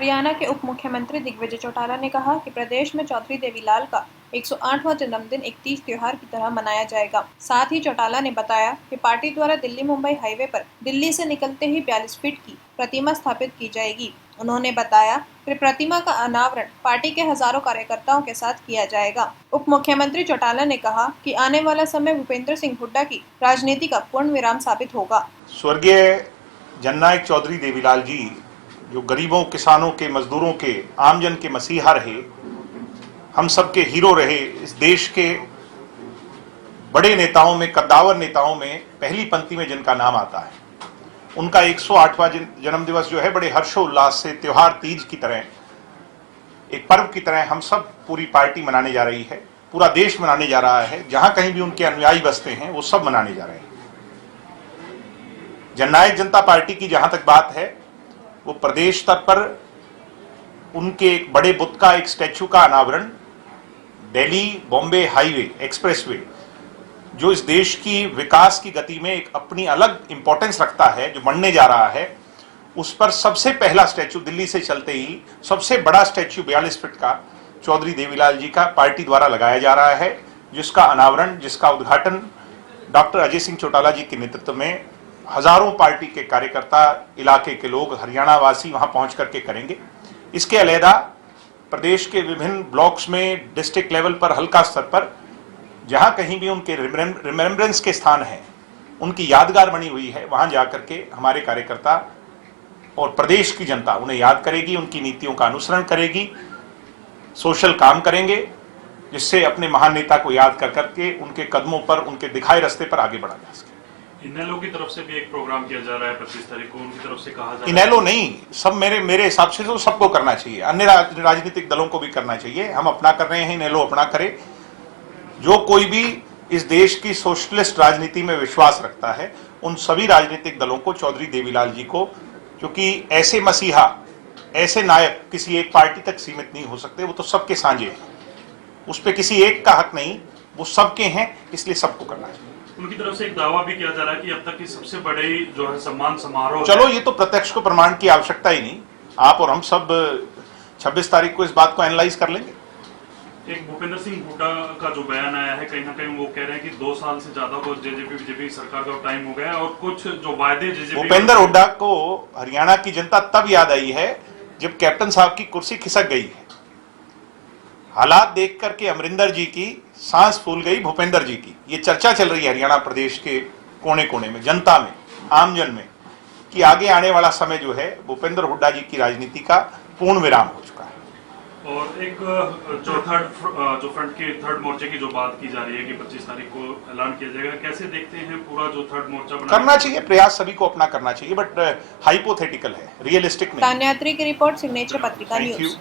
हरियाणा के उप मुख्यमंत्री दिग्विजय चौटाला ने कहा कि प्रदेश में चौधरी देवीलाल का 108वां जन्मदिन एक तीज त्योहार की तरह मनाया जाएगा। साथ ही चौटाला ने बताया कि पार्टी द्वारा दिल्ली मुंबई हाईवे पर दिल्ली से निकलते ही 42 फीट की प्रतिमा स्थापित की जाएगी। उन्होंने बताया कि प्रतिमा का अनावरण पार्टी के हजारों कार्यकर्ताओं के साथ किया जाएगा। उप मुख्यमंत्री चौटाला ने कहा कि आने वाला समय भूपेंद्र सिंह हुड्डा की राजनीति का पूर्ण विराम साबित होगा। स्वर्गीय जननायक चौधरी देवीलाल जी जो गरीबों, किसानों के, मजदूरों के, आमजन के मसीहा रहे, हम सब के हीरो रहे, इस देश के बड़े नेताओं में, कद्दावर नेताओं में पहली पंक्ति में जिनका नाम आता है, उनका 108वां जन्मदिवस जो है बड़े हर्षोल्लास से त्योहार तीज की तरह, एक पर्व की तरह हम सब पूरी पार्टी मनाने जा रही है, पूरा देश मनाने जा रहा है। जहां कहीं भी उनके अनुयायी बसते हैं वो सब मनाने जा रहे हैं। जननायक जनता पार्टी की जहां तक बात है, वो प्रदेश स्तर पर उनके एक बड़े बुत का, एक स्टैच्यू का अनावरण दिल्ली बॉम्बे हाईवे एक्सप्रेसवे जो इस देश की विकास की गति में एक अपनी अलग इंपॉर्टेंस रखता है, जो बनने जा रहा है, उस पर सबसे पहला स्टैच्यू दिल्ली से चलते ही सबसे बड़ा स्टैच्यू 42 फीट का चौधरी देवीलाल जी का पार्टी द्वारा लगाया जा रहा है, जिसका अनावरण, जिसका उद्घाटन डॉक्टर अजय सिंह चौटाला जी के नेतृत्व में हजारों पार्टी के कार्यकर्ता, इलाके के लोग, हरियाणा वासी वहां पहुंच करके करेंगे। इसके अलहदा प्रदेश के विभिन्न ब्लॉक्स में, डिस्ट्रिक्ट लेवल पर, हल्का स्तर पर जहां कहीं भी उनके रिमेम्बरेंस के स्थान हैं, उनकी यादगार बनी हुई है, वहां जाकर के हमारे कार्यकर्ता और प्रदेश की जनता उन्हें याद करेगी, उनकी नीतियों का अनुसरण करेगी, सोशल काम करेंगे, जिससे अपने महान नेता को याद कर करके उनके कदमों पर, उनके दिखाए रास्ते पर आगे बढ़ा जा सके। इनेलो की तरफ से भी एक प्रोग्राम किया जा रहा है 25 तारीख को, उनकी तरफ से कहा जा रहा है। इनेलो नहीं, सब मेरे हिसाब से तो सबको करना चाहिए, अन्य राजनीतिक दलों को भी करना चाहिए। हम अपना कर रहे हैं, इनेलो अपना करे। जो कोई भी इस देश की सोशलिस्ट राजनीति में विश्वास रखता है, उन सभी राजनीतिक दलों को चौधरी देवीलाल जी को, क्योंकि ऐसे मसीहा, ऐसे नायक किसी एक पार्टी तक सीमित नहीं हो सकते, वो तो सबके साझे हैं, उस पर किसी एक का हक नहीं, वो सबके हैं, इसलिए सबको करना चाहिए। उनकी तरफ से एक दावा भी किया जा रहा है कि अब तक की सबसे बड़े जो है सम्मान समारोह। चलो, ये तो प्रत्यक्ष को प्रमाण की आवश्यकता ही नहीं, आप और हम सब 26 तारीख को इस बात को एनालाइज कर लेंगे। एक भूपेंद्र सिंह हुड्डा का जो बयान आया है, कहीं ना कहीं वो कह रहे हैं कि 2 साल से ज्यादा को बीजेपी सरकार का टाइम हो गया है और कुछ जो वायदे भूपेंद्र हुड्डा को हरियाणा की जनता तब याद आई है जब कैप्टन साहब की कुर्सी खिसक गई है। हालात देख करके अमरिंदर जी की सांस फूल गई, भूपेंद्र जी की। ये चर्चा चल रही है हरियाणा प्रदेश के कोने कोने में, जनता में, आमजन में, कि आगे आने वाला समय जो है भूपेंद्र हुड्डा जी की राजनीति का पूर्ण विराम हो चुका है। और एक जो थर्ड मोर्चे की जो बात की जा रही है कि 25 तारीख को ऐलान किया जाएगा, कैसे देखते हैं पूरा जो थर्ड मोर्चा करना चाहिए, प्रयास सभी को अपना करना चाहिए, बट हाइपोथेटिकल है, रियलिस्टिक नहीं। तान्यात्री की रिपोर्ट, सिग्नेचर पत्रिका न्यूज।